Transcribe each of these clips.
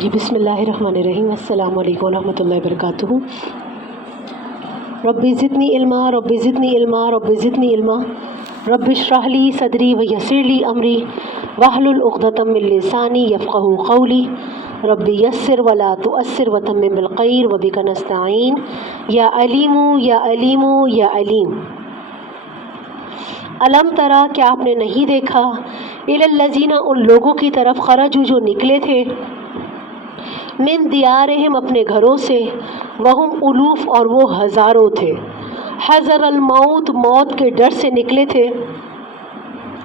جی بسم اللہ الرحمن الرحیم، السلام علیکم ورحمۃ اللہ وبرکاتہ۔ رب زدنی علما، رب زدنی علما، رب زدنی علما، رب اشرح لی صدری ویسر لی امری واحلل عقدۃ من لسانی یفقہوا قولی، رب یسر ولا تؤثر وتمم بالخیر وبک نستعین یا علیم یا علیم یا علیم۔ علم ترا، کیا آپ نے نہیں دیکھا، الی الذین، ان لوگوں کی طرف، خرجوا جو نکلے تھے، من دیارہم اپنے گھروں سے، وہم الوف اور وہ ہزاروں تھے، حذر الموت موت کے ڈر سے نکلے تھے،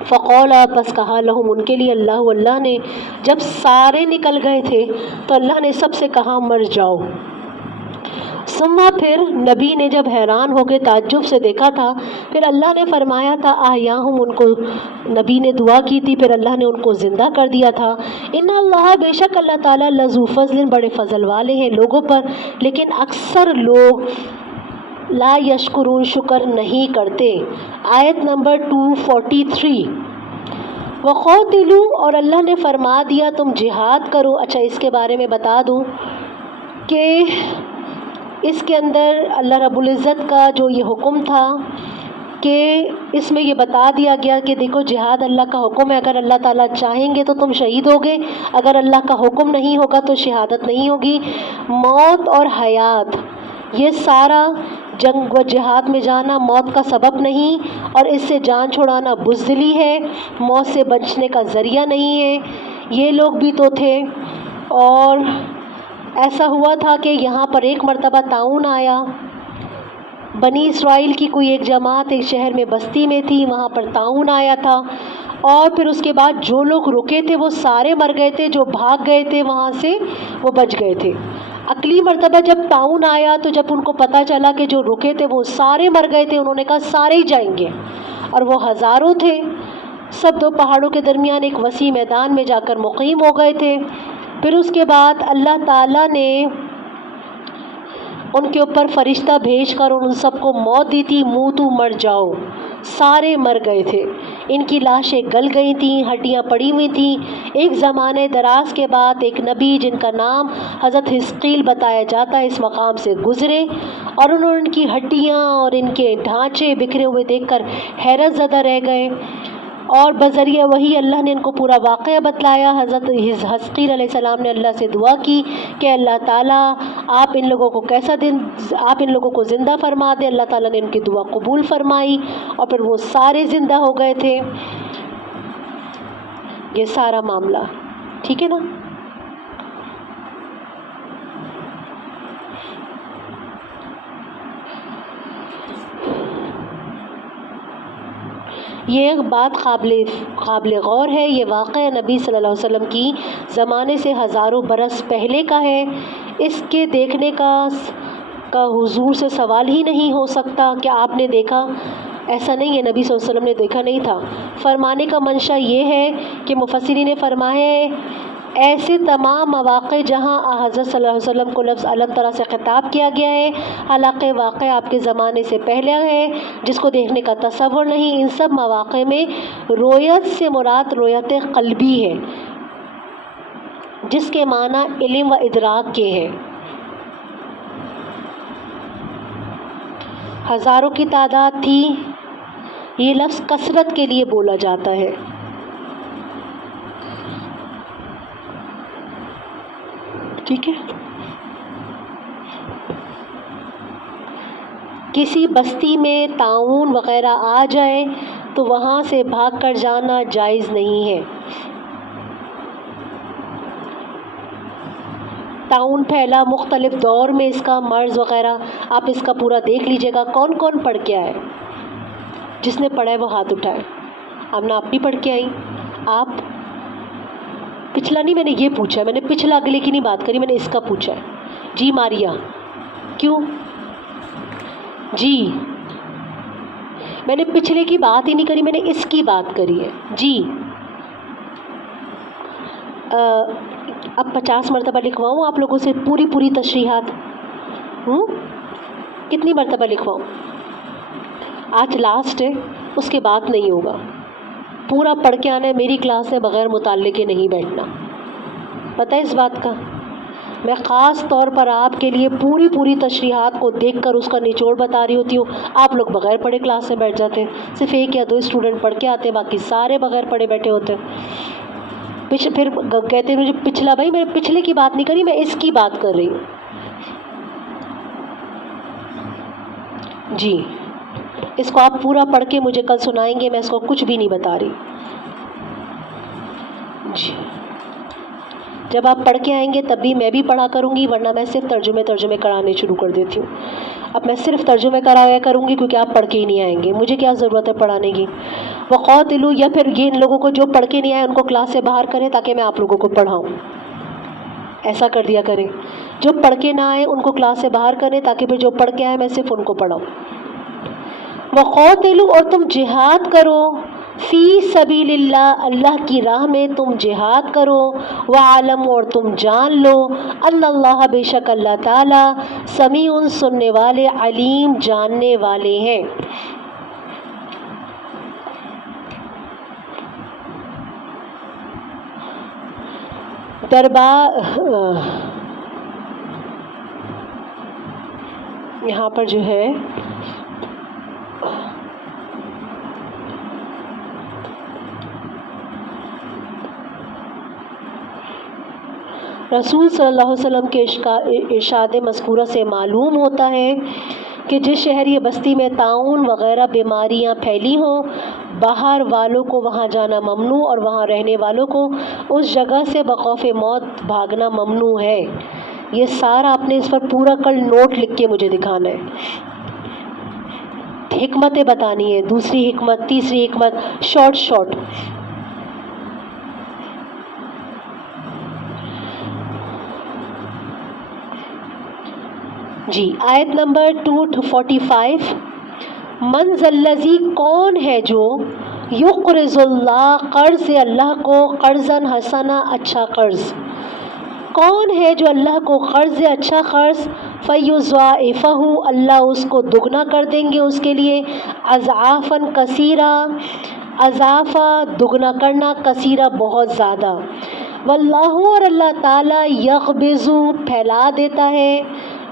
فقال پس کہا لہم ان کے لیے اللہ نے، جب سارے نکل گئے تھے تو اللہ نے سب سے کہا مر جاؤ۔ ثم پھر نبی نے جب حیران ہو کے تعجب سے دیکھا تھا، پھر اللہ نے فرمایا تھا احیاہم، ان کو نبی نے دعا کی تھی، پھر اللہ نے ان کو زندہ کر دیا تھا۔ ان اللہ، بے شک اللہ تعالیٰ، لذو فضل، بڑے فضل والے ہیں لوگوں پر، لیکن اکثر لوگ لا یشکرون، شکر نہیں کرتے۔ آیت نمبر 243۔ وقاتلوا، اور اللہ نے فرما دیا تم جہاد کرو۔ اچھا، اس کے بارے میں بتا دوں کہ اس کے اندر اللہ رب العزت کا جو یہ حکم تھا کہ اس میں یہ بتا دیا گیا کہ دیکھو جہاد اللہ کا حکم ہے، اگر اللہ تعالیٰ چاہیں گے تو تم شہید ہوگے، اگر اللہ کا حکم نہیں ہوگا تو شہادت نہیں ہوگی۔ موت اور حیات، یہ سارا جنگ و جہاد میں جانا موت کا سبب نہیں، اور اس سے جان چھڑانا بزدلی ہے، موت سے بچنے کا ذریعہ نہیں ہے۔ یہ لوگ بھی تو تھے، اور ایسا ہوا تھا کہ یہاں پر ایک مرتبہ طاعون آیا، بنی اسرائیل کی کوئی ایک جماعت ایک شہر میں بستی میں تھی، وہاں پر طاعون آیا تھا، اور پھر اس کے بعد جو لوگ رکے تھے وہ سارے مر گئے تھے، جو بھاگ گئے تھے وہاں سے وہ بچ گئے تھے۔ اگلی مرتبہ جب طاعون آیا تو جب ان کو پتہ چلا کہ جو رکے تھے وہ سارے مر گئے تھے، انہوں نے کہا سارے ہی جائیں گے، اور وہ ہزاروں تھے، سب دو پہاڑوں کے درمیان ایک وسیع میدان میں جا کر مقیم ہو گئے تھے۔ پھر اس کے بعد اللہ تعالیٰ نے ان کے اوپر فرشتہ بھیج کر ان سب کو موت دی تھی، موتو، مر جاؤ، سارے مر گئے تھے، ان کی لاشیں گل گئی تھیں، ہڈیاں پڑی ہوئی تھیں۔ ایک زمانے دراز کے بعد ایک نبی جن کا نام حضرت حزقیل بتایا جاتا ہے اس مقام سے گزرے، اور انہوں نے ان کی ہڈیاں اور ان کے ڈھانچے بکھرے ہوئے دیکھ کر حیرت زدہ رہ گئے، اور بذریعہ وہی اللہ نے ان کو پورا واقعہ بتلایا۔ حضرت حزقیل علیہ السلام نے اللہ سے دعا کی کہ اللہ تعالیٰ آپ ان لوگوں کو آپ ان لوگوں کو زندہ فرما دیں۔ اللہ تعالیٰ نے ان کی دعا قبول فرمائی، اور پھر وہ سارے زندہ ہو گئے تھے۔ یہ سارا معاملہ ٹھیک ہے نا۔ یہ ایک بات قابل غور ہے، یہ واقعہ نبی صلی اللہ علیہ وسلم کی زمانے سے ہزاروں برس پہلے کا ہے، اس کے دیکھنے کا حضور سے سوال ہی نہیں ہو سکتا کہ آپ نے دیکھا، ایسا نہیں ہے، نبی صلی اللہ علیہ وسلم نے دیکھا نہیں تھا۔ فرمانے کا منشا یہ ہے کہ مفسرین نے فرمایا ہے ایسے تمام مواقع جہاں حضرت صلی اللہ علیہ وسلم کو لفظ علم طرح سے خطاب کیا گیا ہے، حالانکہ واقعہ آپ کے زمانے سے پہلے ہے جس کو دیکھنے کا تصور نہیں، ان سب مواقع میں رویت سے مراد رویت قلبی ہے، جس کے معنی علم و ادراک کے ہیں۔ ہزاروں کی تعداد تھی، یہ لفظ کثرت کے لیے بولا جاتا ہے۔ ٹھیک ہے، کسی بستی میں طاعون وغیرہ آ جائے تو وہاں سے بھاگ کر جانا جائز نہیں ہے۔ طاعون پھیلا مختلف دور میں، اس کا مرض وغیرہ آپ اس کا پورا دیکھ لیجئے گا۔ کون کون پڑھ کے آئے؟ جس نے پڑھا ہے وہ ہاتھ اٹھائے۔ آپ بھی پڑھ کے آئی؟ آپ پچھلا نہیں، میں نے یہ پوچھا ہے، میں نے پچھلا اگلے کی نہیں بات کری، میں نے اس کا پوچھا ہے۔ جی ماریا، کیوں؟ جی میں نے پچھلے کی بات ہی نہیں کری، میں نے اس کی بات کری ہے۔ جی اب 50 مرتبہ لکھواؤں آپ لوگوں سے پوری تشریحات؟ کتنی مرتبہ لکھواؤں؟ آج لاسٹ ہے، اس کے بعد نہیں ہوگا، پورا پڑھ کے آنا ہے، میری کلاس سے بغیر مطالعے کے نہیں بیٹھنا۔ پتہ ہے اس بات کا؟ میں خاص طور پر آپ کے لیے پوری تشریحات کو دیکھ کر اس کا نچوڑ بتا رہی ہوتی ہوں. آپ لوگ بغیر پڑھے کلاس میں بیٹھ جاتے ہیں، صرف 1 یا 2 اسٹوڈنٹ پڑھ کے آتے ہیں، باقی سارے بغیر پڑھے بیٹھے ہوتے ہیں. پھر کہتے ہیں مجھے پچھلا، بھائی میں پچھلے کی بات نہیں کری، میں اس کی بات کر رہی ہوں. جی اس کو آپ پورا پڑھ کے مجھے کل سنائیں گے، میں اس کو کچھ بھی نہیں بتا رہی. جی جب آپ پڑھ کے آئیں گے تب بھی میں بھی پڑھا کروں گی، ورنہ میں صرف ترجمے کرانے شروع کر دیتی ہوں. اب میں صرف ترجمے کرایا کروں گی کیونکہ آپ پڑھ کے ہی نہیں آئیں گے، مجھے کیا ضرورت ہے پڑھانے کی. وقاتلو، یا پھر یہ ان لوگوں کو جو پڑھ کے نہیں آئے ان کو کلاس سے باہر کریں تاکہ میں آپ لوگوں کو پڑھاؤں. ایسا کر دیا کریں، جو پڑھ کے نہ آئے ان کو کلاس سے باہر کریں تاکہ پھر جو پڑھ کے آئے میں صرف ان کو پڑھاؤں. وقاتلو، اور تم جہاد کرو، فی سبیل اللہ، اللہ کی راہ میں تم جہاد کرو. وعلم، اور تم جان لو، ان اللہ، بے شک اللہ تعالی، سمیع، سننے والے، علیم، جاننے والے ہیں. یہاں پر جو ہے رسول صلی اللہ علیہ وسلم کے ارشاد مذکورہ سے معلوم ہوتا ہے کہ جس شہر یا بستی میں طاعون وغیرہ بیماریاں پھیلی ہوں، باہر والوں کو وہاں جانا ممنوع اور وہاں رہنے والوں کو اس جگہ سے بخوف موت بھاگنا ممنوع ہے. یہ سارا آپ نے اس پر پورا کل نوٹ لکھ کے مجھے دکھانا ہے. حکمتیں بتانی ہے، دوسری حکمت، تیسری حکمت، شارٹ. جی آیت نمبر 245. من ذا الذی، کون ہے جو، یقرض اللہ، قرض اللہ کو، قرضاً حسنا، اچھا قرض. کون ہے جو اللہ کو قرض اچھا قرض، فیضاعفہ، اللہ اس کو دگنا کر دیں گے اس کے لیے، اضعافاً کثیرا، اضافہ دگنا کرنا، کثیرا بہت زیادہ. واللہ، اور اللہ تعالیٰ، یقبض پھیلا دیتا ہے،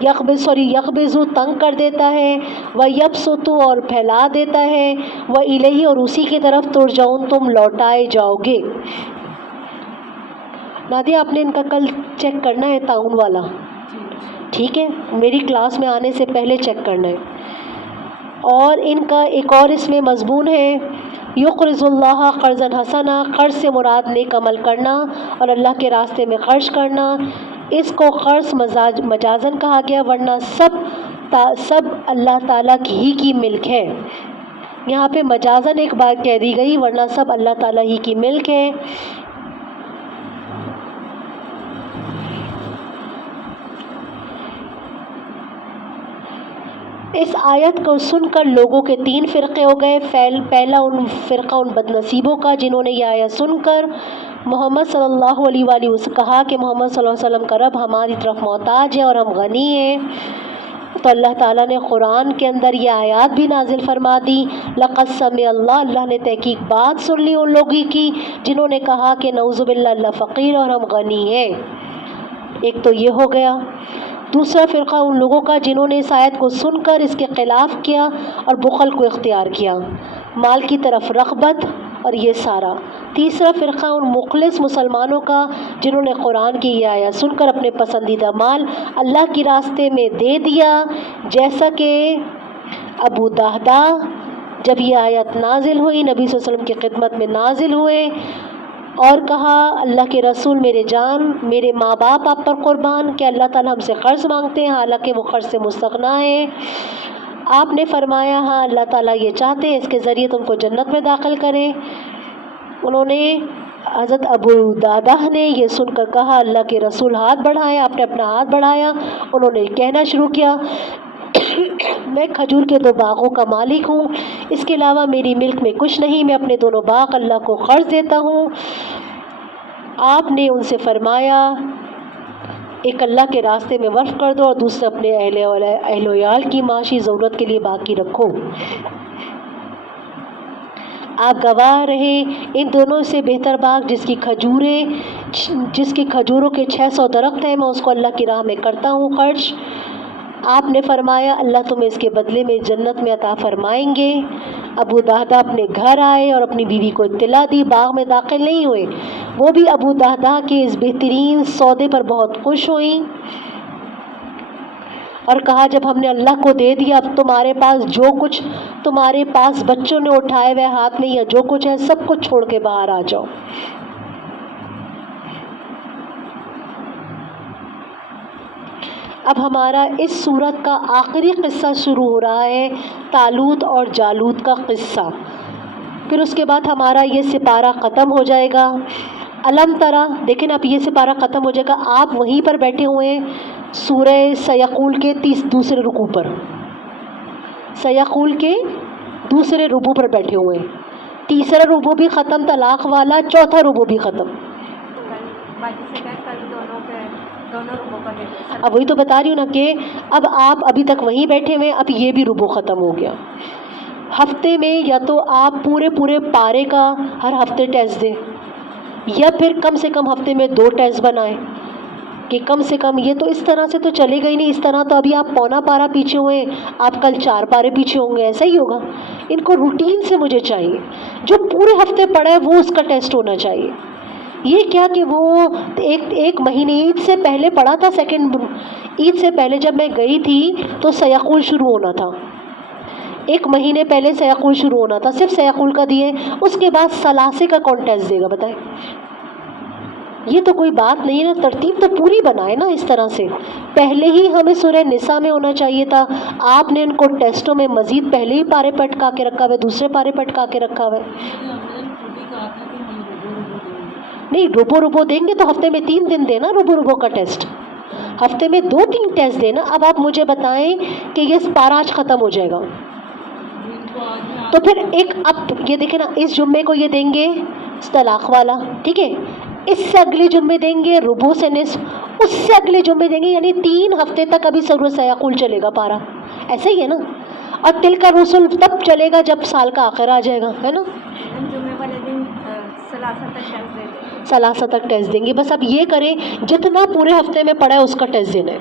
یقبض تنگ کر دیتا ہے، ویبسط اور پھیلا دیتا ہے، والیہ اور اسی کی طرف ترجعون تم لوٹائے جاؤ گے. نادیہ آپ نے ان کا کل چیک کرنا ہے تعاون والا، ٹھیک ہے، میری کلاس میں آنے سے پہلے چیک کرنا ہے. اور ان کا ایک اور اس میں مضمون ہے، یقرض اللہ قرضا حسنا، قرض سے مراد نیک عمل کرنا اور اللہ کے راستے میں خرچ کرنا. اس کو قرض مجازن کہا گیا، ورنہ سب اللہ تعالیٰ کی ہی کی ملک ہے. یہاں پہ مجازن ایک بات کہہ دی گئی، ورنہ سب اللہ تعالیٰ ہی کی ملک ہے. اس آیت کو سن کر لوگوں کے 3 فرقے ہو گئے. پہلا فرقہ ان بد نصیبوں کا جنہوں نے یہ آیت سن کر محمد صلی اللہ علیہ وآلہ وسلم کہا کہ محمد صلی اللہ علیہ وسلم کا رب ہماری طرف محتاج ہے اور ہم غنی ہیں. تو اللہ تعالیٰ نے قرآن کے اندر یہ آیات بھی نازل فرما دی. لقد سمع اللہ، اللہ نے تحقیق بات سن لی ان لوگوں کی جنہوں نے کہا کہ نعوذ باللہ اللہ فقیر اور ہم غنی ہیں. ایک تو یہ ہو گیا. دوسرا فرقہ ان لوگوں کا جنہوں نے اس آیت کو سن کر اس کے خلاف کیا اور بخل کو اختیار کیا، مال کی طرف رغبت اور یہ سارا. تیسرا فرقہ ان مخلص مسلمانوں کا جنہوں نے قرآن کی یہ آیت سن کر اپنے پسندیدہ مال اللہ کے راستے میں دے دیا، جیسا کہ ابو دہدا جب یہ آیت نازل ہوئی نبی صلی اللہ علیہ وسلم کی خدمت میں نازل ہوئے اور کہا اللہ کے رسول میرے جان میرے ماں باپ آپ پر قربان، کہ اللہ تعالیٰ ہم سے قرض مانگتے ہیں حالانکہ وہ قرض سے مستغنی ہے. آپ نے فرمایا ہاں اللہ تعالیٰ یہ چاہتے ہیں اس کے ذریعے تم کو جنت میں داخل کریں. انہوں نے حضرت ابو دادا نے یہ سن کر کہا اللہ کے رسول ہاتھ بڑھایا، آپ نے اپنا ہاتھ بڑھایا. انہوں نے کہنا شروع کیا میں کھجور کے 2 باغوں کا مالک ہوں، اس کے علاوہ میری ملک میں کچھ نہیں، میں اپنے دونوں باغ اللہ کو قرض دیتا ہوں. آپ نے ان سے فرمایا ایک اللہ کے راستے میں وقف کر دو اور دوسرے اپنے اہل و عیال کی معاشی ضرورت کے لیے باقی رکھو. آپ گواہ رہے ان دونوں سے بہتر باغ جس کی کھجوروں کے 600 درخت ہیں، میں اس کو اللہ کی راہ میں کرتا ہوں خرچ۔ آپ نے فرمایا اللہ تمہیں اس کے بدلے میں جنت میں عطا فرمائیں گے۔ ابو دہدہ اپنے گھر آئے اور اپنی بیوی کو اطلاع دی، باغ میں داخل نہیں ہوئے۔ وہ بھی ابو دہدہ کے اس بہترین سودے پر بہت خوش ہوئیں اور کہا جب ہم نے اللہ کو دے دیا، اب تمہارے پاس جو کچھ تمہارے پاس بچوں نے اٹھائے ہوئے ہاتھ میں یا جو کچھ ہے سب کچھ چھوڑ کے باہر آ جاؤ۔ اب ہمارا اس سورت کا آخری قصہ شروع ہو رہا ہے، طالوت اور جالوت کا قصہ۔ پھر اس کے بعد ہمارا یہ سپارہ ختم ہو جائے گا۔ علم ترا، دیکھیں اب یہ سپارہ ختم ہو جائے گا، آپ وہیں پر بیٹھے ہوئے ہیں سورہ سیقول کے دوسرے رکوع پر، سیقول کے دوسرے رکوع پر بیٹھے ہوئے ہیں۔ تیسرا رکوع بھی ختم طلاق والا، چوتھا رکوع بھی ختم۔ اب وہی تو بتا رہی ہوں نا کہ اب آپ ابھی تک وہیں بیٹھے ہوئے، اب یہ بھی رکوع ختم ہو گیا۔ ہفتے میں یا تو آپ پورے پارے کا ہر ہفتے ٹیسٹ دیں، یا پھر کم سے کم ہفتے میں 2 ٹیسٹ بنائیں کہ کم سے کم یہ تو اس طرح سے تو چلے گا ہی نہیں، اس طرح تو ابھی آپ پونا پارا پیچھے ہوئے، آپ کل 4 پارے پیچھے ہوں گے، ایسا ہی ہوگا۔ ان کو روٹین سے مجھے چاہیے، جو پورے ہفتے پڑھا ہے وہ اس کا ٹیسٹ ہونا چاہیے۔ یہ کیا کہ وہ ایک مہینے عید سے پہلے پڑھا تھا، سیکنڈ عید سے پہلے جب میں گئی تھی تو سیقول شروع ہونا تھا، 1 مہینے پہلے سیقول شروع ہونا تھا، صرف سیقول کا دیے، اس کے بعد ثلاثے کا کون ٹیسٹ دے گا بتائیں؟ یہ تو کوئی بات نہیں ہے نا، ترتیب تو پوری بنائے نا۔ اس طرح سے پہلے ہی ہمیں سورہ نساء میں ہونا چاہیے تھا، آپ نے ان کو ٹیسٹوں میں مزید پہلے ہی پارے پٹکا کے رکھا ہوا ہے، دوسرے پارے پٹکا کے رکھا ہوا ہے۔ نہیں، روبو دیں گے تو ہفتے میں 3 دن دینا روبو کا ٹیسٹ، ہفتے میں 2-3 ٹیسٹ دینا۔ اب آپ مجھے بتائیں کہ یہ پارہ آج ختم ہو جائے گا تو پھر اب یہ دیکھیں نا، اس جمعے کو یہ دیں گے طلاق والا، ٹھیک ہے، اس سے اگلے جمعے دیں گے ربو سے نصف، اس سے اگلے جمعے دیں گے، یعنی 3 ہفتے تک ابھی سورہ سیقول چلے گا پارا، ایسا ہی ہے نا۔ اور تل کا رسول تب چلے گا جب سال کا آخر آ جائے گا، ہے نا۔ ثلاثہ تک ٹیسٹ دیں گے، بس اب یہ کریں جتنا پورے ہفتے میں پڑھا ہے اس کا ٹیسٹ دینا ہے،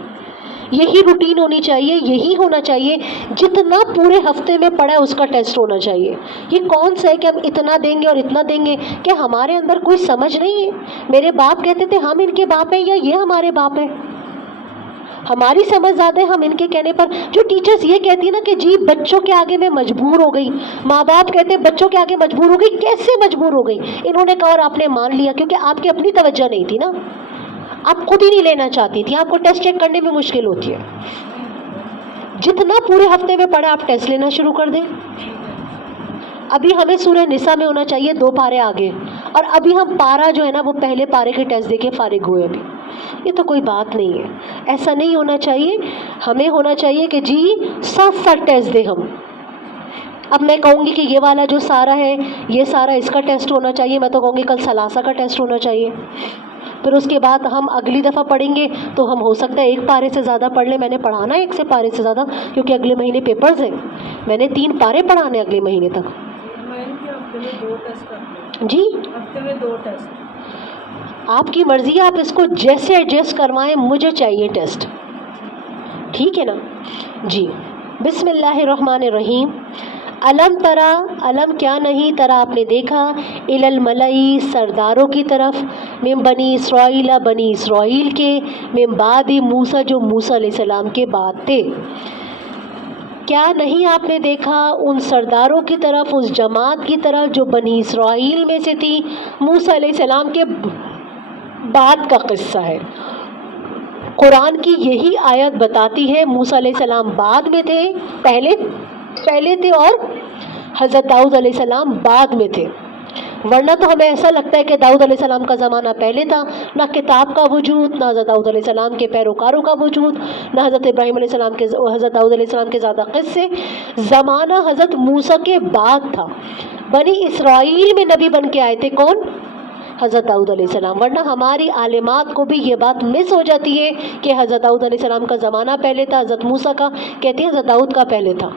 یہی روٹین ہونی چاہیے، یہی ہونا چاہیے، جتنا پورے ہفتے میں پڑھا ہے اس کا ٹیسٹ ہونا چاہیے۔ یہ کون سا ہے کہ ہم اتنا دیں گے اور اتنا دیں گے، کہ ہمارے اندر کوئی سمجھ نہیں ہے۔ میرے باپ کہتے تھے ہم ان کے باپ ہیں یا یہ ہمارے باپ ہیں، ہماری سمجھ زیادہ ہے ہم ان کے کہنے پر۔ جو ٹیچرز یہ کہتی ہیں نا کہ جی بچوں کے آگے میں مجبور ہو گئی، ماں باپ کہتے ہیں بچوں کے آگے مجبور ہو گئی، کیسے مجبور ہو گئی؟ انہوں نے کہا اور آپ نے مان لیا، کیونکہ آپ کی اپنی توجہ نہیں تھی نا، آپ خود ہی نہیں لینا چاہتی تھی، آپ کو ٹیسٹ چیک کرنے میں مشکل ہوتی ہے۔ جتنا پورے ہفتے میں پڑھا آپ ٹیسٹ لینا شروع کر دیں۔ ابھی ہمیں سورہ نساء میں ہونا چاہیے 2 پارے آگے، اور ابھی ہم پارا جو ہے نا وہ پہلے پارے کے ٹیسٹ دے کے فارغ ہوئے ابھی۔ یہ تو کوئی بات نہیں ہے، ایسا نہیں ہونا چاہیے۔ ہمیں ہونا چاہیے کہ جی ساتھ ٹیسٹ دیں ہم۔ اب میں کہوں گی کہ یہ والا جو سارا ہے یہ سارا اس کا ٹیسٹ ہونا چاہیے، میں تو کہوں گی کل ثلاثہ کا ٹیسٹ ہونا چاہیے۔ پھر اس کے بعد ہم اگلی دفعہ پڑھیں گے تو ہم ہو سکتا ہے 1 پارے سے زیادہ پڑھ لیں۔ میں نے پڑھانا ہے 1 سے پارے سے زیادہ، کیونکہ اگلے مہینے پیپرز ہیں، میں نے 3 پارے پڑھانے اگلے مہینے تک۔ جی ہفتے میں 2 ٹیسٹ، آپ کی مرضی، آپ اس کو جیسے ایڈجسٹ کروائیں، مجھے چاہیے ٹیسٹ، ٹھیک ہے نا جی۔ بسم اللہ الرحمن الرحیم۔ علم ترا، علم کیا نہیں، ترا آپ نے دیکھا، الی الملئی سرداروں کی طرف، من بنی اسرائیل بنی اسرائیل کے، من بعد موسیٰ جو موسیٰ علیہ السلام کے بعد تھے۔ کیا نہیں آپ نے دیکھا ان سرداروں کی طرف، اس جماعت کی طرف جو بنی اسرائیل میں سے تھی، موسیٰ علیہ السلام کے بعد کا قصہ ہے۔ قرآن کی یہی آیت بتاتی ہے موسیٰ علیہ السلام بعد میں تھے، پہلے تھے، اور حضرت داؤد علیہ السلام بعد میں تھے۔ ورنہ تو ہمیں ایسا لگتا ہے کہ داؤد علیہ السلام کا زمانہ پہلے تھا، نہ کتاب کا وجود، نہ حضرت داؤد علیہ السلام کے پیروکاروں کا وجود، نہ حضرت ابراہیم علیہ السلام کے، حضرت داؤد علیہ السلام کے زیادہ قصے۔ زمانہ حضرت موسیٰ کے بعد تھا، بنی اسرائیل میں نبی بن کے آئے تھے کون؟ حضرت داؤد علیہ السلام۔ ورنہ ہماری عالمات کو بھی یہ بات مس ہو جاتی ہے کہ حضرت داؤد علیہ السلام کا زمانہ پہلے تھا، حضرت موسیٰ کا، کہتے ہیں حضرت داؤد کا پہلے تھا۔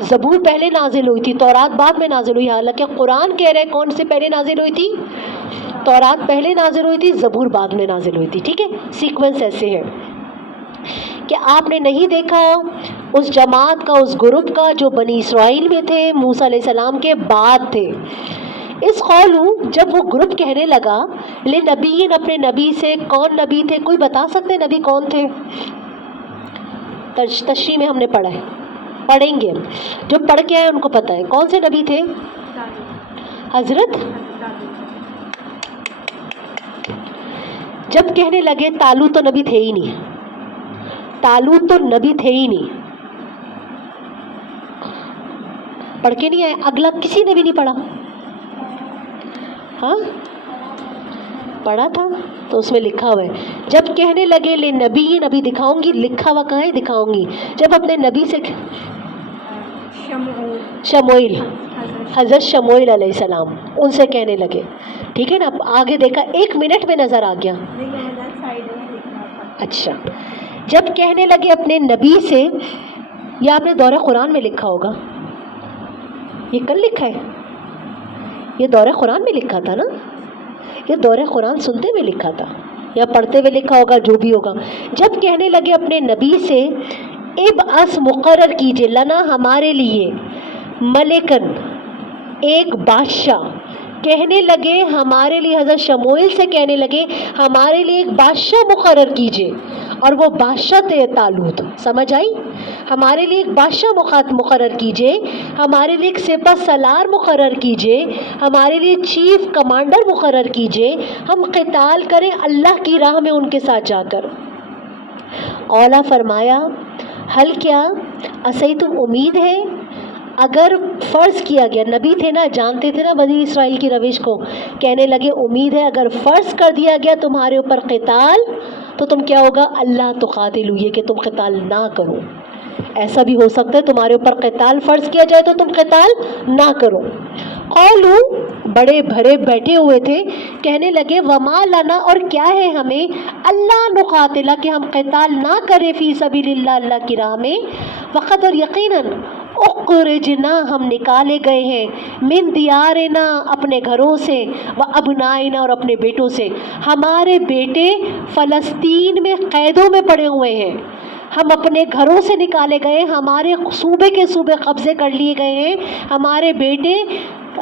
زبور پہلے نازل ہوئی تھی، تورات بعد میں نازل ہوئی، حالانکہ قرآن کہہ رہے ہیں کون سے پہلے نازل ہوئی تھی؟ تورات پہلے نازل ہوئی تھی، زبور بعد میں نازل ہوئی تھی. ٹھیک ہے، سیکوینس ایسے ہے. کہ آپ نے نہیں دیکھا اس جماعت کا، اس گروپ کا جو بنی اسرائیل میں تھے، موسیٰ علیہ السلام کے بعد تھے. اس قولوں جب وہ گروپ کہنے لگا لنبیین، اپنے نبی سے، کون نبی تھے؟ کوئی بتا سکتے نبی کون تھے؟ تشریح میں ہم نے پڑھا ہے، پڑھیں گے. جو پڑھ کے آئے ان کو پتہ ہے کون سے نبی تھے. حضرت جب کہنے لگے طالوت تو نبی تھے ہی نہیں، طالوت تو نبی تھے ہی نہیں. پڑھ کے نہیں آئے؟ اگلا کسی نے بھی نہیں پڑھا؟ ہاں پڑھا تھا تو اس میں لکھا ہوا ہے. جب کہنے لگے لے نبی، نبی دکھاؤں گی، لکھا ہوا کہاں ہے دکھاؤں گی. جب اپنے نبی سے شموئیل، حضرت شموئیل علیہ السلام، ان سے کہنے لگے. ٹھیک ہے نا، اب آگے دیکھا 1 منٹ میں نظر آ گیا. اچھا، جب کہنے لگے اپنے نبی سے، یا آپ نے دورہ قرآن میں لکھا ہوگا، یہ کل لکھا ہے، یہ دورہ قرآن میں لکھا تھا نا، یہ دورہ قرآن سنتے ہوئے لکھا تھا یا پڑھتے ہوئے لکھا ہوگا، جو بھی ہوگا. جب کہنے لگے اپنے نبی سے ابعث، مقرر کیجئے، لنا ہمارے لیے، ملکن، ایک بادشاہ. کہنے لگے ہمارے لیے، حضرت شموئیل سے کہنے لگے ہمارے لیے ایک بادشاہ مقرر کیجئے، اور وہ بادشاہ تھے طالوت. سمجھ آئی؟ ہمارے لیے ایک بادشاہ مقرر کیجئے، ہمارے لیے ایک سپہ سالار مقرر کیجئے، ہمارے لیے چیف کمانڈر مقرر کیجئے، ہم قتال کریں اللہ کی راہ میں ان کے ساتھ جا کر. اولا فرمایا حل، کیا اسی تم امید ہے، اگر فرض کیا گیا، نبی تھے نا، جانتے تھے نا بنی اسرائیل کی روش کو، کہنے لگے امید ہے اگر فرض کر دیا گیا تمہارے اوپر قتال تو تم کیا ہوگا، اللہ تقاتل، یہ کہ تم قتال نہ کرو. ایسا بھی ہو سکتا ہے تمہارے اوپر قتال فرض کیا جائے تو تم قتال نہ کرو. قولو، بڑے بھرے بیٹھے ہوئے تھے، کہنے لگے وما لنا، اور کیا ہے ہمیں، اللہ نقاتلہ، کہ ہم قتال نہ کریں، فی سبیل اللہ، اللہ کی راہ میں، وقت، اور یقیناً، اخرجنا، ہم نکالے گئے ہیں، من دیارنا، اپنے گھروں سے، و ابنائنا، اور اپنے بیٹوں سے. ہمارے بیٹے فلسطین میں قیدوں میں پڑے ہوئے ہیں، ہم اپنے گھروں سے نکالے گئے، ہمارے صوبے کے صوبے قبضے کر لیے گئے ہیں، ہمارے بیٹے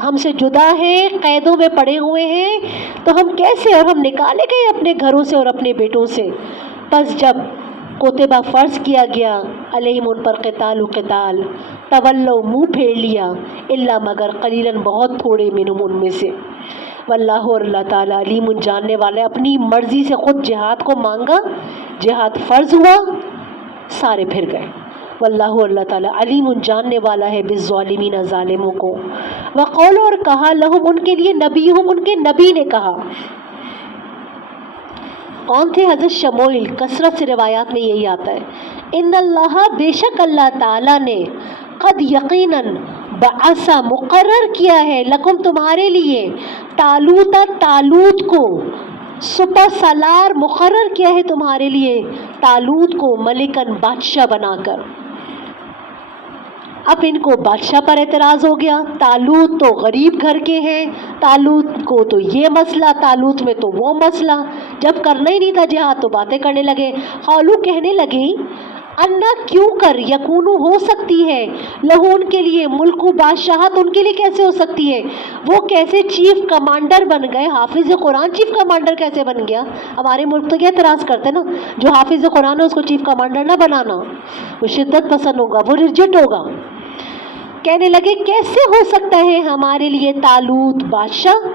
ہم سے جدا ہیں، قیدوں میں پڑے ہوئے ہیں، تو ہم کیسے، اور ہم نکالے گئے اپنے گھروں سے اور اپنے بیٹوں سے. پس جب کوتبہ فرض کیا گیا علیہم، ان پر قتال، تولو، منہ پھیر لیا، الا، مگر، قلیلاً، بہت تھوڑے، منہم، ان میں سے. واللہ، اور اللہ تعالیٰ، علیم، جاننے والا ہے. اپنی مرضی سے خود جہاد کو مانگا، جہاد فرض ہوا، سارے پھر گئے. واللہ، اللہ تعالیٰ، علیم، جاننے والا ہے، بالظالمین، ظالموں کو. وقول، اور کہا، لہم، ان کے لیے، نبیہم، ان کے نبی نے کہا. کون تھے؟ حضرت شموئیل. کثرت سے روایات میں یہی آتا ہے. ان اللہ، بے شک اللہ تعالیٰ نے، قد، یقیناً، بعث، مقرر کیا ہے، لکم، تمہارے لیے، طالوت، طالوت کو، سپہ سالار، مقرر کیا ہے تمہارے لیے طالوت کو، ملکن، بادشاہ بنا کر. اب ان کو بادشاہ پر اعتراض ہو گیا، طالوت تو غریب گھر کے ہیں، طالوت کو تو یہ مسئلہ، طالوت میں تو وہ مسئلہ. جب کرنا ہی نہیں تھا جہاد تو باتیں کرنے لگے. قالو، کہنے لگے، انا، کیوں کر، یکونو، ہو سکتی ہے، لہو، ان کے لیے، ملک، بادشاہت ان کے لیے کیسے ہو سکتی ہے، وہ کیسے چیف کمانڈر بن گئے، حافظ قرآن چیف کمانڈر کیسے بن گیا. ہمارے ملک تو کیا اعتراض کرتے نا، جو حافظ قرآن ہے اس کو چیف کمانڈر نہ بنانا، وہ شدت پسند ہوگا، وہ رجٹ ہوگا. کہنے لگے کیسے ہو سکتا ہے ہمارے لیے طالوت بادشاہ،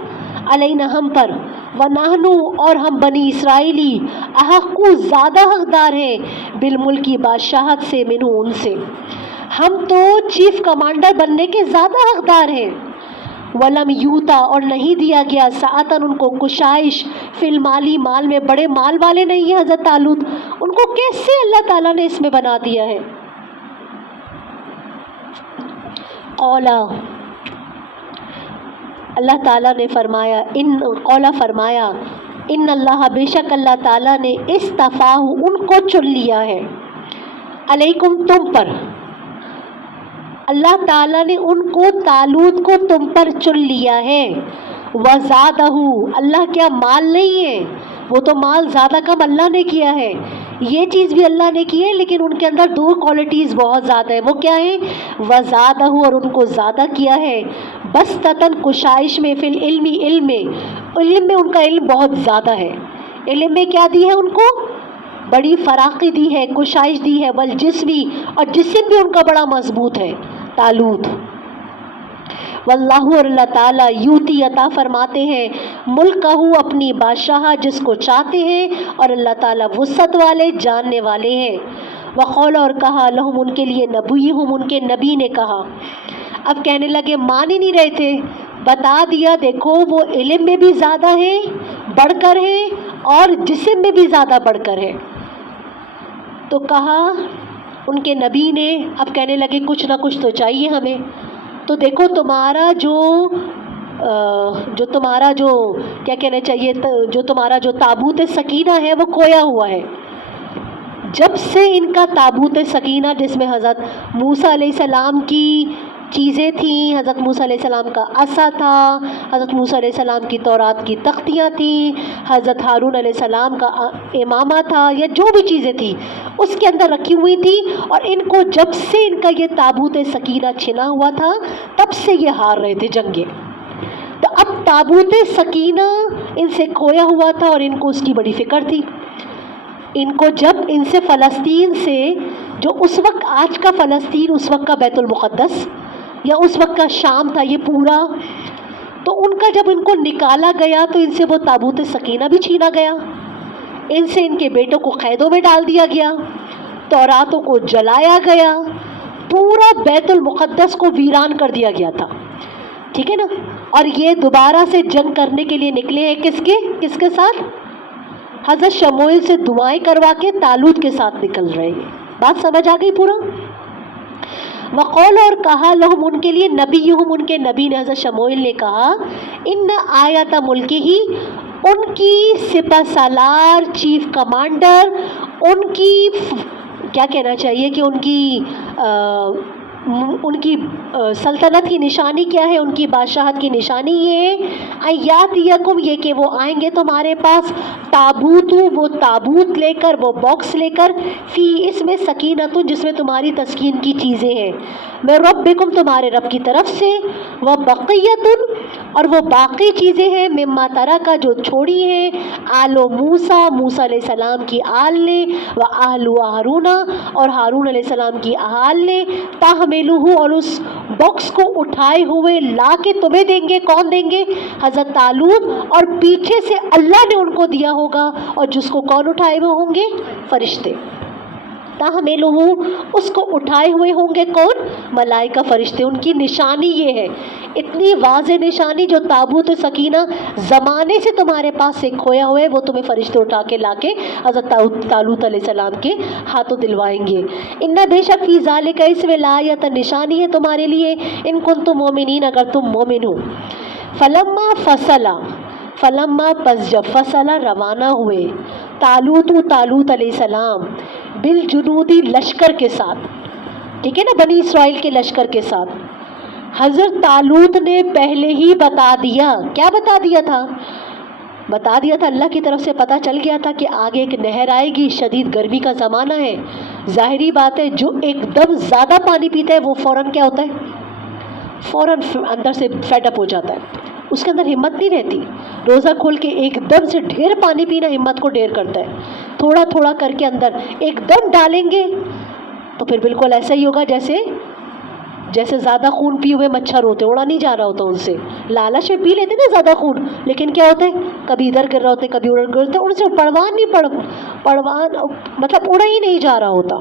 علینا، ہم پر، ونحنو، اور ہم بنی اسرائیلی، احق، زیادہ حقدار ہیں، بالملکی، بادشاہت سے، منہو، ان سے، ہم تو چیف کمانڈر بننے کے زیادہ حقدار ہیں. ولم یوتا، اور نہیں دیا گیا، سعتن، ان کو کشائش، فی المالی، مال میں، بڑے مال والے نہیں ہیں حضرت طالوت، ان کو کیسے اللہ تعالیٰ نے اس میں بنا دیا ہے. قولا، اللہ تعالیٰ نے فرمایا، قولا، فرمایا، ان اللہ، بے شک اللہ تعالیٰ نے، استفاہ، ان کو چن لیا ہے، علیکم، تم پر، اللہ تعالیٰ نے ان کو طالوت کو تم پر چن لیا ہے. وزادہ، اللہ کیا مال نہیں ہے، وہ تو مال زیادہ کم اللہ نے کیا ہے، یہ چیز بھی اللہ نے کی ہے، لیکن ان کے اندر دو کوالٹیز بہت زیادہ ہیں. وہ کیا ہے؟ وزادہ، اور ان کو زیادہ کیا ہے. بسطتاً، کشائش میں، فی العلم، علم میں ان کا علم بہت زیادہ ہے. علم میں کیا دی ہے ان کو؟ بڑی فراخی دی ہے، کشائش دی ہے. والجسمی، اور جسم بھی ان کا بڑا مضبوط ہے طالوت. واللہ، اور اللہ تعالیٰ یوتی، عطا فرماتے ہیں، ملکہ، اپنی بادشاہ جس کو چاہتے ہیں، اور اللہ تعالیٰ وسعت والے، جاننے والے ہیں. وقول، اور کہا، لہم، ان کے لیے، نبیہم، ان کے نبی نے کہا. اب کہنے لگے، مان ہی نہیں رہے تھے، بتا دیا دیکھو وہ علم میں بھی زیادہ ہے، بڑھ کر ہے، اور جسم میں بھی زیادہ بڑھ کر ہے. تو کہا ان کے نبی نے، اب کہنے لگے کچھ نہ کچھ تو چاہیے ہمیں. تو دیکھو تمہارا جو کیا کہنا چاہیے، جو تمہارا جو تابوت سکینہ ہے وہ کھویا ہوا ہے. جب سے ان کا تابوت سکینہ، جس میں حضرت موسیٰ علیہ السلام کی چیزیں تھیں، حضرت موسیٰ علیہ السلام کا عصا تھا، حضرت موسیٰ علیہ السلام کی تورات کی تختیاں تھیں، حضرت ہارون علیہ السلام کا امامہ تھا، یا جو بھی چیزیں تھیں اس کے اندر رکھی ہوئی تھی، اور ان کو جب سے ان کا یہ تابوت سکینہ چھنا ہوا تھا تب سے یہ ہار رہے تھے جنگیں. تو اب تابوت سکینہ ان سے کھویا ہوا تھا، اور ان کو اس کی بڑی فکر تھی. ان کو جب ان سے فلسطین سے، جو اس وقت آج کا فلسطین، اس وقت کا بیت المقدس یا اس وقت کا شام تھا یہ پورا، تو ان کا جب ان کو نکالا گیا تو ان سے وہ تابوت سکینہ بھی چھینا گیا، ان سے ان کے بیٹوں کو قیدوں میں ڈال دیا گیا، توراتوں کو جلایا گیا، پورا بیت المقدس کو ویران کر دیا گیا تھا. ٹھیک ہے نا. اور یہ دوبارہ سے جنگ کرنے کے لیے نکلے ہیں کس کے ساتھ؟ حضرت شموئیل سے دعائیں کروا کے طالوت کے ساتھ نکل رہے ہیں. بات سمجھ آ گئی پورا؟ وقول، اور کہا، لہم، ان کے لیے، نبیہم، ان کے نبی نے، حضرت شموئیل نے کہا، ان آیت ملک ہی، ان کی سپہ سالار، چیف کمانڈر، ان کی کیا کہنا چاہیے کہ ان کی سلطنت کی نشانی کیا ہے، ان کی بادشاہت کی نشانی یہ ہے، ایاتیکم، یہ کہ وہ آئیں گے تمہارے پاس، تابوت، وہ تابوت لے کر، وہ باکس لے کر، فی، اس میں سکینت، جس میں تمہاری تسکین کی چیزیں ہیں، میں ربکم، تمہارے رب کی طرف سے، وہ بقیت، اور وہ باقی چیزیں ہیں، مما ترکا، جو چھوڑی ہیں، آل موسیٰ، موسیٰ علیہ السلام کی آل نے، و آل ہارون، اور ہارون علیہ السلام کی آل نے، تحملہ، اور اس باکس کو اٹھائے ہوئے لا کے تمہیں دیں گے. کون دیں گے؟ حضرت طالوت. اور پیچھے سے اللہ نے ان کو دیا ہوگا، اور جس کو کون اٹھائے ہوئے ہوں گے؟ فرشتے. تحملہ، اس کو اٹھائے ہوئے ہوں گے کون؟ ملائکہ، فرشتے. ان کی نشانی یہ ہے، اتنی واضح نشانی، جو تابوت سکینہ زمانے سے تمہارے پاس سے کھویا ہوا ہے، وہ تمہیں فرشتے اٹھا کے لا کے حضرت طالوت علیہ السلام کے ہاتھوں دلوائیں گے. ان بے شک فی ذالک، اس میں لآیۃ، نشانی ہے تمہارے لیے، ان کنتم مومنین، اگر تم مومن ہو. فلما، پس جب، فصل، روانہ ہوئے، طالوت علیہ السلام، بالجنودی، لشکر کے ساتھ. ٹھیک ہے نا، بنی اسرائیل کے لشکر کے ساتھ. حضرت طالوت نے پہلے ہی بتا دیا. کیا بتا دیا تھا؟ اللہ کی طرف سے پتہ چل گیا تھا کہ آگے ایک نہر آئے گی، شدید گرمی کا زمانہ ہے. ظاہری بات ہے، جو ایک دم زیادہ پانی پیتا ہے وہ فوراً کیا ہوتا ہے؟ فوراً اندر سے فیڈ اپ ہو جاتا ہے، اس کے اندر ہمت نہیں رہتی. روزہ کھول کے ایک دم سے ڈھیر پانی پینا ہمت کو ڈھیر کرتا ہے. تھوڑا تھوڑا کر کے اندر ایک دم ڈالیں گے تو پھر بالکل ایسا ہی ہوگا جیسے زیادہ خون پیے ہوئے مچھر ہوتے، اڑا نہیں جا رہا ہوتا ان سے. لالچ میں پی لیتے نا زیادہ خون، لیکن کیا ہوتا ہے، کبھی ادھر گر رہا ہوتے، کبھی ادھر گر ہوتے، ان سے پڑوان مطلب اڑا ہی نہیں جا رہا ہوتا.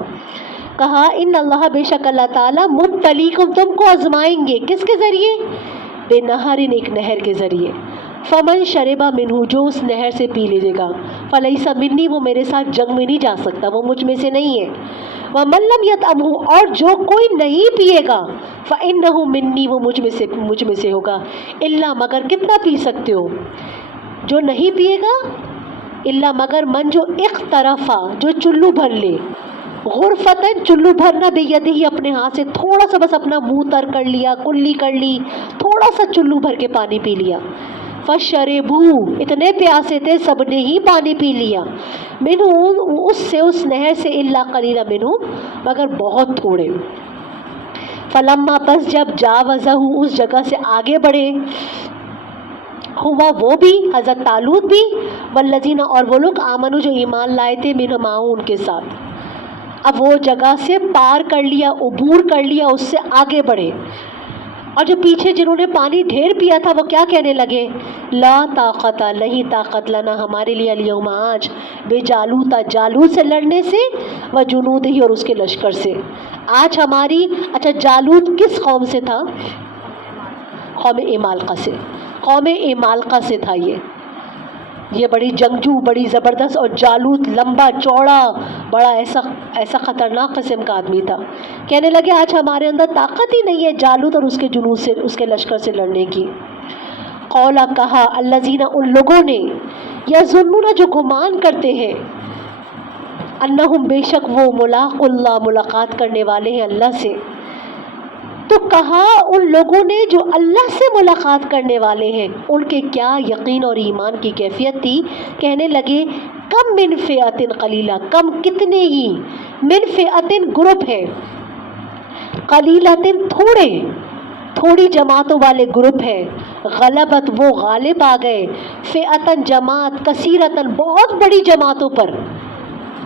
کہا، ان اللہ، بے شک اللہ تعالیٰ، مبتلیکم، تم کو آزمائیں گے. کس کے ذریعے؟ بے نہرین، ایک نہر کے ذریعے. فمن شربا منہ، جو اس نہر سے پی لیجیے گا، فلیس منی، وہ میرے ساتھ جنگ میں نہیں جا سکتا، وہ مجھ میں سے نہیں ہے. ومن لم یطعمہ، اور جو کوئی نہیں پیے گا، فانہ منی، وہ مجھ میں سے ہوگا. الا، مگر، کتنا پی سکتے ہو؟ جو نہیں پیے گا، الا، مگر، من، جو اقترفا، جو چلو بھر لے، غرفتن چلو بھرنا بیدہ ہی اپنے ہاتھ سے تھوڑا سا بس اپنا منہ تر کر لیا، کلی کر لی، تھوڑا سا چلو بھر کے پانی پی لیا. فشربوا اتنے پیاسے تھے سب نے ہی پانی پی لیا. منہم اس سے اس نہر سے الا قلیلا منہم مگر بہت تھوڑے. فلما پس جب جاوزہ اس جگہ سے آگے بڑھے ہوا وہ بھی حضرت طالوت بھی والذین اور وہ لوگ آمنو جو ایمان لائے تھے من معه ان کے ساتھ. اب وہ جگہ سے پار کر لیا، عبور کر لیا، اس سے آگے بڑھے. اور جو پیچھے جنہوں نے پانی ڈھیر پیا تھا وہ کیا کہنے لگے؟ لا طاقت نہیں طاقت لنا ہمارے لیے الیوم آج بے جالوت جالوت سے لڑنے سے و جنودہی اور اس کے لشکر سے. آج ہماری اچھا جالوت کس قوم سے تھا؟ قوم امالقہ سے. قوم امالقہ سے تھا یہ بڑی جنگجو بڑی زبردست، اور جالوت لمبا چوڑا بڑا ایسا خطرناک قسم کا آدمی تھا. کہنے لگے آج ہمارے اندر طاقت ہی نہیں ہے جالوت اور اس کے جنود سے اس کے لشکر سے لڑنے کی. قولا کہا الذین ان لوگوں نے یظنون جو گمان کرتے ہیں انہم بے شک وہ ملاق اللہ ملاقات کرنے والے ہیں اللہ سے. تو کہا ان لوگوں نے جو اللہ سے ملاقات کرنے والے ہیں ان کے کیا یقین اور ایمان کی کیفیت تھی. کہنے لگے کم من فئۃ قلیلہ کم کتنے ہی من فئۃ گروپ ہے قلیلۃ تھوڑی جماعتوں والے گروپ ہے غلبت وہ غالب آ گئے فئۃ جماعت کثیرۃ بہت بڑی جماعتوں پر.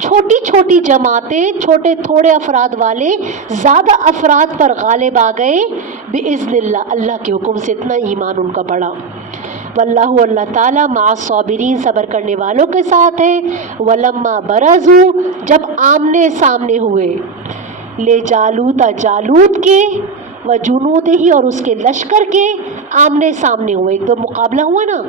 چھوٹی چھوٹی جماعتیں چھوٹے تھوڑے افراد والے زیادہ افراد پر غالب آ گئے باذن اللہ اللہ کے حکم سے. اتنا ایمان ان کا بڑھا. واللہ اللہ تعالیٰ مع الصابرین صبر کرنے والوں کے ساتھ ہے. ولما برزوا جب آمنے سامنے ہوئے لے جالوت جالوت کے و جنودہی اور اس کے لشکر کے آمنے سامنے ہوئے ایک دو مقابلہ ہوا نا،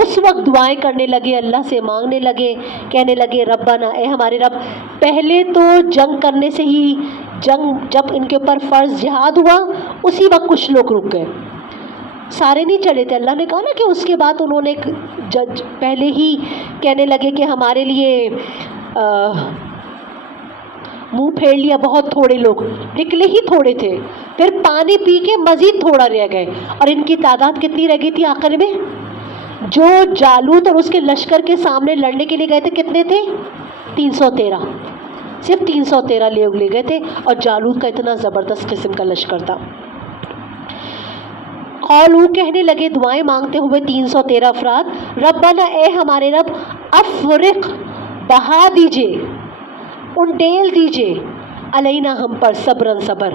اس وقت دعائیں کرنے لگے اللہ سے مانگنے لگے. کہنے لگے ربنا اے ہمارے رب. پہلے تو جنگ کرنے سے ہی جنگ جب ان کے اوپر فرض جہاد ہوا اسی وقت کچھ لوگ رک گئے، سارے نہیں چلے تھے. اللہ نے کہا نا کہ اس کے بعد انہوں نے پہلے ہی کہنے لگے کہ ہمارے لیے منہ پھیر لیا. بہت تھوڑے لوگ نکلے ہی تھوڑے تھے، پھر پانی پی کے مزید تھوڑا رہ گئے. اور ان کی تعداد کتنی رہ گئی تھی آخر میں؟ جو جالوت اور اس کے لشکر کے سامنے لڑنے کے لیے گئے تھے کتنے تھے؟ 313. صرف 313 لوگ لے گئے تھے اور جالوت کا اتنا زبردست قسم کا لشکر تھا. قالو کہنے لگے دعائیں مانگتے ہوئے 313 افراد ربنا اے ہمارے رب افرق بہا دیجئے انڈیل دیجئے علینا ہم پر صبرن صبر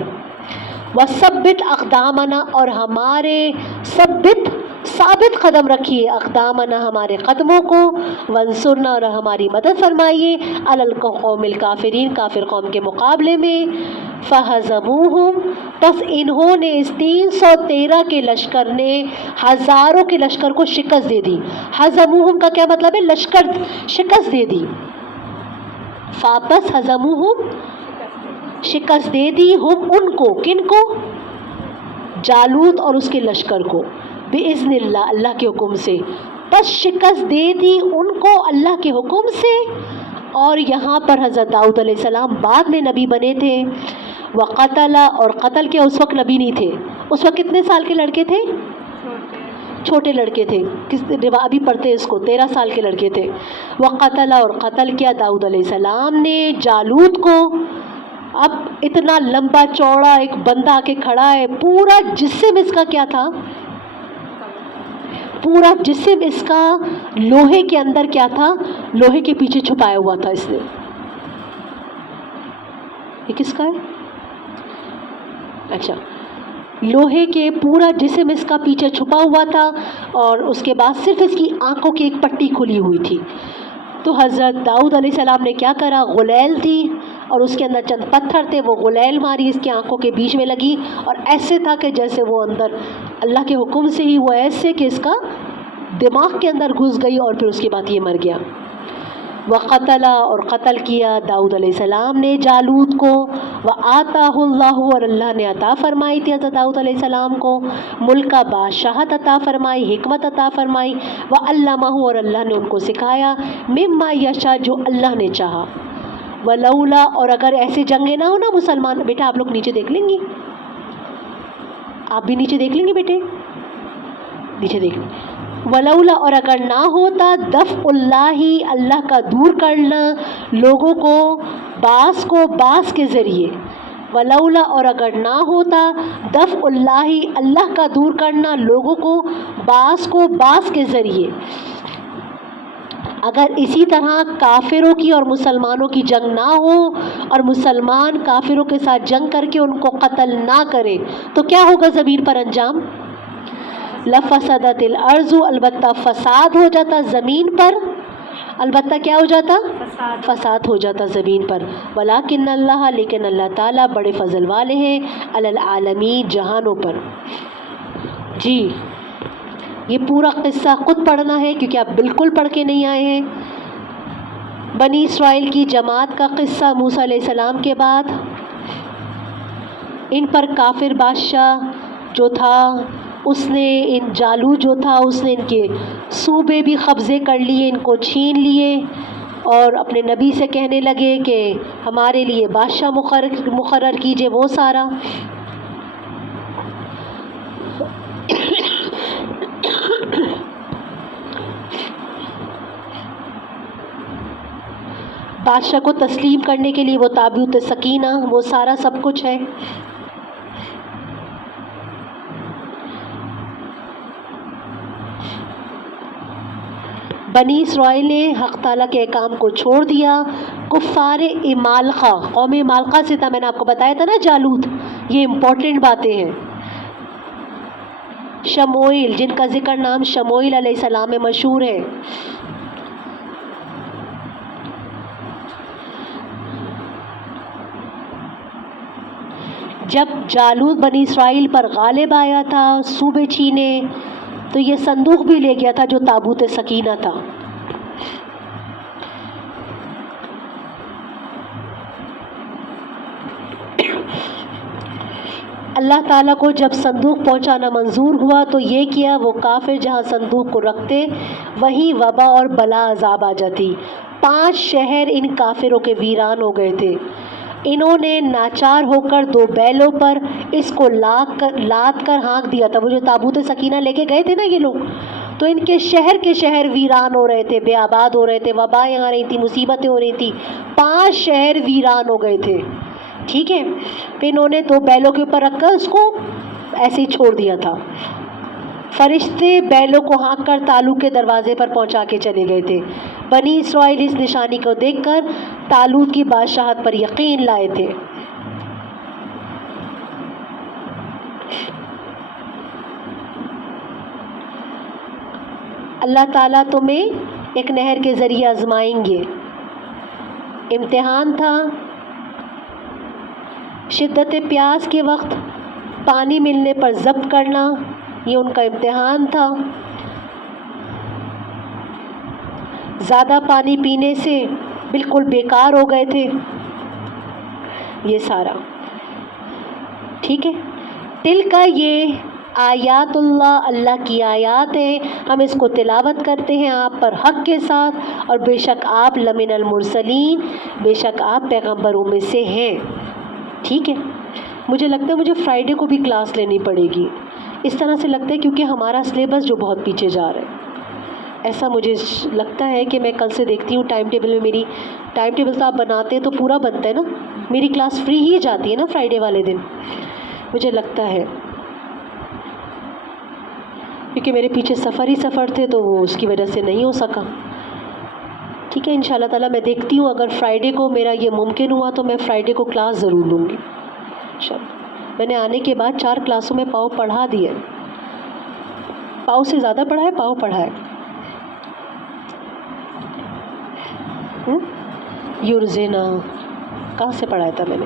وثبت اقدامنا اور ہمارے ثابت قدم رکھیے اقدامنا ہمارے قدموں کو وانصرنا اور ہماری مدد فرمائیے علی القوم الکافرین کافر قوم کے مقابلے میں. فہزموہم پس انہوں نے اس 313 کے لشکر نے ہزاروں کے لشکر کو شکست دے دی. ہزموہم کا کیا مطلب ہے؟ لشکر شکست دے دی. فاپس ہزموہم شکست دے دی ہم ان کو کن کو؟ جالوت اور اس کے لشکر کو باذن اللہ اللہ کے حکم سے. بس شکست دے دی ان کو اللہ کے حکم سے. اور یہاں پر حضرت داؤد علیہ السلام بعد میں نبی بنے تھے. وقتل اور قتل کیا اس وقت نبی نہیں تھے. اس وقت کتنے سال کے لڑکے تھے؟ چھوٹے لڑکے تھے. ابھی پڑھتے ہیں اس کو 13 سال کے لڑکے تھے. وقتل اور قتل کیا داؤد علیہ السلام نے جالوت کو. اب اتنا لمبا چوڑا ایک بندہ کے کھڑا ہے، پورا جسم اس کا کیا تھا؟ پورا جسم اس کا لوہے کے اندر کیا تھا؟ لوہے کے پیچھے چھپایا ہوا تھا اس نے. یہ کس کا ہے؟ اچھا لوہے کے پورا جسم اس کا پیچھے چھپا ہوا تھا اور اس کے بعد صرف اس کی آنکھوں کی ایک پٹی کھلی ہوئی تھی. تو حضرت داؤد علیہ السلام نے کیا کرا؟ غلیل تھی اور اس کے اندر چند پتھر تھے، وہ غلیل ماری اس کی آنکھوں کے بیچ میں لگی اور ایسے تھا کہ جیسے وہ اندر اللہ کے حکم سے ہی وہ ایسے کہ اس کا دماغ کے اندر گھس گئی اور پھر اس کے بعد یہ مر گیا. وقتل اور قتل کیا داؤد علیہ السلام نے جالوت کو. وآتاہ اللہ اور اللہ نے عطا فرمائی تھی حضرت داؤد علیہ السلام کو ملک کا بادشاہت عطا فرمائی، حکمت عطا فرمائی. وعلمہ اور اللہ نے ان کو سکھایا مما یشاء جو اللہ نے چاہا. ولولا، اور اگر ایسے جنگیں نہ ہو نا مسلمان، بیٹا آپ لوگ نیچے دیکھ لیں گی، آپ بھی نیچے دیکھ لیں گے بیٹے، نیچے دیکھ لیں. ولولا، اور اگر نہ ہوتا دفع اللہ، اللہ کا دور کرنا لوگوں کو بعض کو بعض کے ذریعے. ولولا، اور اگر نہ ہوتا دفع اللہ، اللہ کا دور کرنا لوگوں کو بعض کے ذریعے. اگر اسی طرح کافروں کی اور مسلمانوں کی جنگ نہ ہو اور مسلمان کافروں کے ساتھ جنگ کر کے ان کو قتل نہ کرے تو کیا ہوگا زمین پر انجام؟ لفسدت الارض، البتہ فساد ہو جاتا زمین پر، البتہ کیا ہو جاتا؟ فساد ہو جاتا زمین پر. ولیکن اللہ، لیکن اللہ تعالیٰ بڑے فضل والے ہیں، علی العالمین، جہانوں پر. جی یہ پورا قصہ خود پڑھنا ہے کیونکہ آپ بالکل پڑھ کے نہیں آئے ہیں. بنی اسرائیل کی جماعت کا قصہ موسیٰ علیہ السلام کے بعد، ان پر کافر بادشاہ جو تھا اس نے جالوت جو تھا اس نے ان کے صوبے بھی قبضے کر لیے، ان کو چھین لیے اور اپنے نبی سے کہنے لگے کہ ہمارے لیے بادشاہ مقرر کیجئے. وہ سارا بادشاہ کو تسلیم کرنے کے لیے وہ تابوت سکینہ، وہ سارا سب کچھ ہے. بنی اسرائیل نے حق تعالیٰ کے احکام کو چھوڑ دیا. کفار عمالقہ، قوم عمالقہ سے تھا، میں نے آپ کو بتایا تھا نا جالوت، یہ امپورٹنٹ باتیں ہیں. شموئیل، جن کا ذکر نام شموئیل علیہ السلام میں مشہور ہے. جب جالوت بنی اسرائیل پر غالب آیا تھا، صوبے چھینے، تو یہ صندوق بھی لے گیا تھا جو تابوت سکینہ تھا. اللہ تعالیٰ کو جب صندوق پہنچانا منظور ہوا تو یہ کیا، وہ کافر جہاں صندوق کو رکھتے وہیں وبا اور بلا عذاب آ جاتی. 5 شہر ان کافروں کے ویران ہو گئے تھے. انہوں نے ناچار ہو کر 2 بیلوں پر اس کو لاد کر ہانک دیا تھا. وہ جو تابوت سکینہ لے کے گئے تھے نا یہ لوگ، تو ان کے شہر ویران ہو رہے تھے، بے آباد ہو رہے تھے، وبائیں آ رہی تھیں، مصیبتیں ہو رہی تھیں. 5 شہر ویران ہو گئے تھے. ٹھیک ہے، پھر انہوں نے 2 بیلوں کے اوپر رکھ کر اس کو ایسے ہی چھوڑ دیا تھا. فرشتے بیلوں کو ہانک کر تالو کے دروازے پر پہنچا کے چلے گئے تھے. بنی اسرائیل اس نشانی کو دیکھ کر طالوت کی بادشاہت پر یقین لائے تھے. اللہ تعالیٰ تمہیں ایک نہر کے ذریعے آزمائیں گے. امتحان تھا. شدت پیاس کے وقت پانی ملنے پر ضبط کرنا، یہ ان کا امتحان تھا. زیادہ پانی پینے سے بالکل بیکار ہو گئے تھے. یہ سارا ٹھیک ہے. تل کا یہ آیات اللہ، اللہ کی آیات ہیں، ہم اس کو تلاوت کرتے ہیں آپ پر حق کے ساتھ، اور بے شک آپ لمن المرسلین، بے شک آپ پیغمبروں میں سے ہیں. ٹھیک ہے. مجھے لگتا ہے مجھے فرائیڈے کو بھی کلاس لینی پڑے گی، اس طرح سے لگتا ہے کیونکہ ہمارا سلیبس جو بہت پیچھے جا رہا ہے. ایسا مجھے لگتا ہے کہ میں کل سے دیکھتی ہوں ٹائم ٹیبل میں. میری ٹائم ٹیبل تو آپ بناتے ہیں تو پورا بنتا ہے نا، میری کلاس فری ہی جاتی ہے نا فرائیڈے والے دن، مجھے لگتا ہے، کیونکہ میرے پیچھے سفر ہی سفر تھے تو وہ اس کی وجہ سے نہیں ہو سکا. ٹھیک ہے، انشاءاللہ تعالیٰ میں دیکھتی ہوں، اگر فرائیڈے کو میرا یہ ممکن ہوا تو میں فرائیڈے کو کلاس ضرور لوں گی انشاءاللہ. میں نے آنے کے بعد 4 کلاسوں میں پاؤ پڑھا دیا، پاؤ سے زیادہ پڑھا ہے، پاؤ پڑھا ہے. یورزینا کہاں سے پڑھایا تھا میں نے،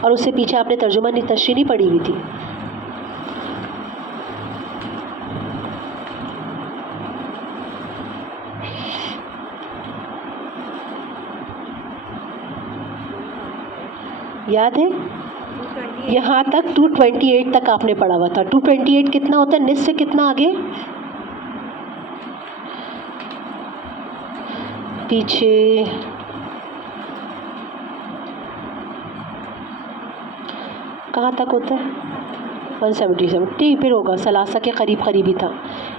اور اس سے پیچھے آپ نے ترجمہ تشریح نہیں پڑھی ہوئی تھی. یاد ہے یہاں تک 228 تک آپ نے پڑھا ہوا تھا. 228 کتنا ہوتا ہے، نصف سے کتنا آگے؟ پیچھے کہاں تک ہوتا ہے 177 ٹھیک پھر ہوگا ثلاثہ کے قریب قریب ہی تھا.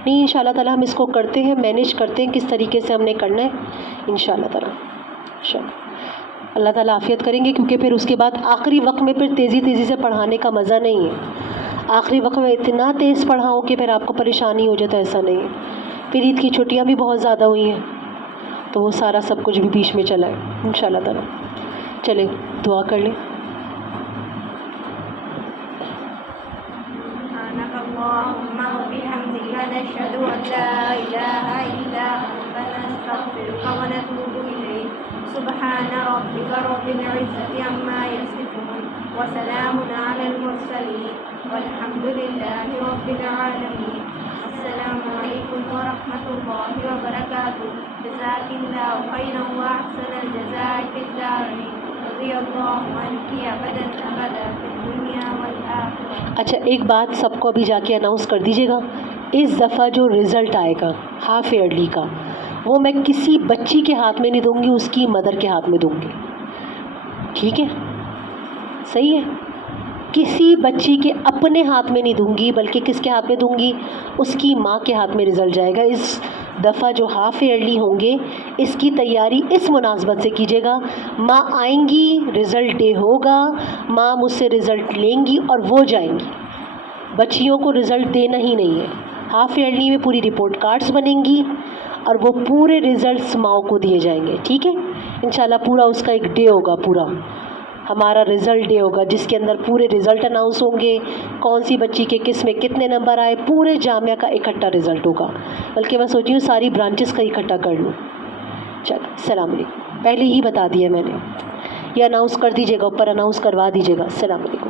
نہیں ان شاء اللہ تعالیٰ ہم اس کو کرتے ہیں مینیج کرتے ہیں کس طریقے سے ہم نے کرنا ہے ان شاء اللہ تعالیٰ. اللہ تعالیٰ عافیت کریں گے کیونکہ پھر اس کے بعد آخری وقت میں پھر تیزی سے پڑھانے کا مزہ نہیں ہے. آخری وقت میں اتنا تیز پڑھاؤ کہ پھر آپ کو پریشانی ہو جاتا ہے، ایسا نہیں ہے. پھر عید کی چھٹیاں بھی بہت زیادہ ہوئی ہیں تو وہ سارا سب کچھ بھی بیچ میں چلا ہے ان شاء اللہ تعالیٰ. چلیں دعا کر لیں. اللهم وبحمدك نشهد أن لا إله إلا أنت نستغفرك ونتوب إليك. سبحان ربك رب العزة عما يصفون وسلام على المرسلين والحمد لله رب العالمين. السلام عليكم ورحمة الله وبركاته. جزاك الله خيرا وأحسن الجزاء في الدارين. رضي الله عنك أبدا أبدا في الدنيا والآخرة. اچھا ایک بات سب کو ابھی جا کے اناؤنس کر دیجیے گا، اس دفعہ جو رزلٹ آئے گا ہاف ایئرلی کا وہ میں کسی بچی کے ہاتھ میں نہیں دوں گی، اس کی مدر کے ہاتھ میں دوں گی. ٹھیک ہے صحیح ہے؟ کسی بچی کے اپنے ہاتھ میں نہیں دوں گی بلکہ کس کے ہاتھ میں دوں گی، اس کی ماں کے ہاتھ میں رزلٹ جائے گا. اس دفعہ جو ہاف ایئرلی ہوں گے اس کی تیاری اس مناسبت سے کیجیے گا. ماں آئیں گی، رزلٹ ڈے ہوگا، ماں مجھ سے رزلٹ لیں گی اور وہ جائیں گی. بچیوں کو رزلٹ دینا ہی نہیں ہے. ہاف ایئرلی میں پوری رپورٹ کارڈز بنیں گی اور وہ پورے رزلٹس ماؤں کو دیے جائیں گے. ٹھیک ہے انشاءاللہ پورا اس کا ایک ڈے ہوگا، پورا ہمارا رزلٹ ڈے ہوگا جس کے اندر پورے رزلٹ اناؤنس ہوں گے، کون سی بچی کے کس میں کتنے نمبر آئے، پورے جامعہ کا اکٹھا رزلٹ ہوگا. بلکہ میں سوچی ہوں ساری برانچز کا اکٹھا کر لوں. چلو السلام علیکم. پہلے ہی بتا دیا میں نے، یہ اناؤنس کر دیجیے گا، اوپر اناؤنس کروا دیجیے گا. السلام علیکم.